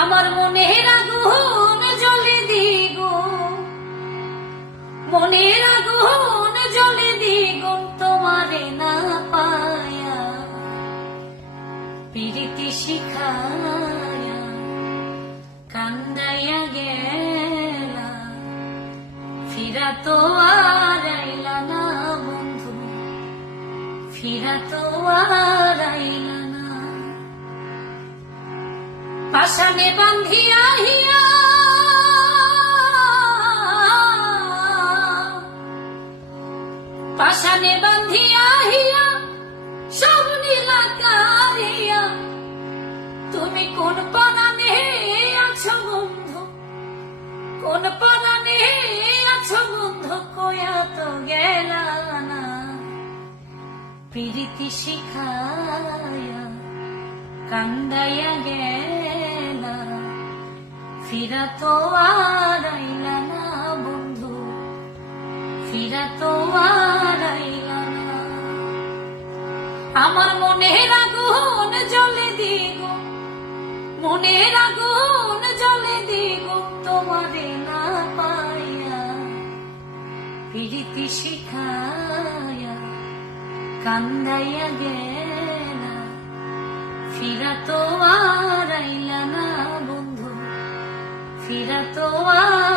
আমার মনের আগুন জ্বলে দ্বিগুণ, মনের আগুন জ্বলে দ্বিগুণ তোমারে না পায়া, প্রীতি শিখায়া কান্দাইয়া গেলা, ফিরা তো আর আইলা না বন্ধু, ফিরা তো আর আইলা না। পাশানে বান্ধিয়া হিয়া পাশানে বান্ধিয়া হিয়া সব নীলা কারিয়া, তুমি কোন পরাণে আছো বন্ধু, কোন পরাণে আছো বন্ধু, কয়া তো গেলা না, প্রীতি শিখায়া কান্দাইয়া গেলা, ফিরা তো আর আইলা না বন্ধু, ফিরা তো আর আইলা না। আমার মনের আগুন জ্বলে দ্বিগুণ, মনের আগুন জ্বলে দ্বিগুণ তোমারে না পাইয়া, প্রীতি শিখায়া কান্দাইয়া গেলা, ফিরা তো আর আইলা না বন্ধু, ফিরা তো আর